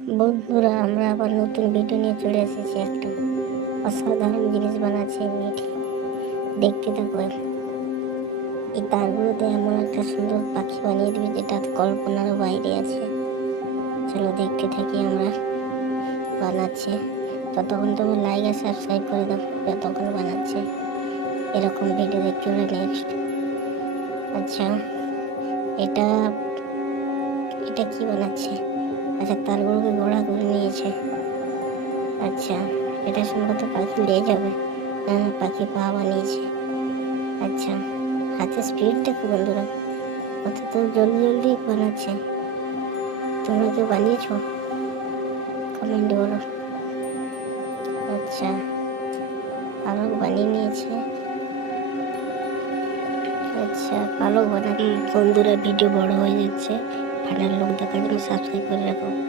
বন্ধুরা, আমরা আবার নতুন ভিডিও নিয়ে চলে এসেছি। একটা অসাধারণ জিনিস বানাচ্ছে মিঠি, দেখতে থাকো। এই তারগুলোতে এমন একটা সুন্দর পাখি বানিয়ে দেবে যেটা কল্পনার বাইরে আছে। চলো দেখতে থাকি আমরা বানাচ্ছে। ততক্ষণ তুমি লাইক আর সাবস্ক্রাইব করে দাও যতক্ষণ বানাচ্ছে। এরকম ভিডিও দেখতে হলে নেক্সট। আচ্ছা, এটা এটা কি বানাচ্ছে? আচ্ছা, তারগুলোকে গোড়া করে নিয়েছে। আচ্ছা, এটা সম্ভবত পাখি লেজ হবে। না না, পাখি পা বানিয়েছে। আচ্ছা, হাতের স্পিড দেখো বন্ধুরা, কত তো জলদি জলদি বানাচ্ছে। তোমরা কেউ বানিয়েছো? কমেন্ট বলো। আচ্ছা, পালক বানিয়ে নিয়েছে। আচ্ছা, পালক বানাতে বন্ধুরা ভিডিও বড় হয়ে যাচ্ছে। ফাইনাল লোক দেখার জন্য সাবস্ক্রাইব করে রাখো।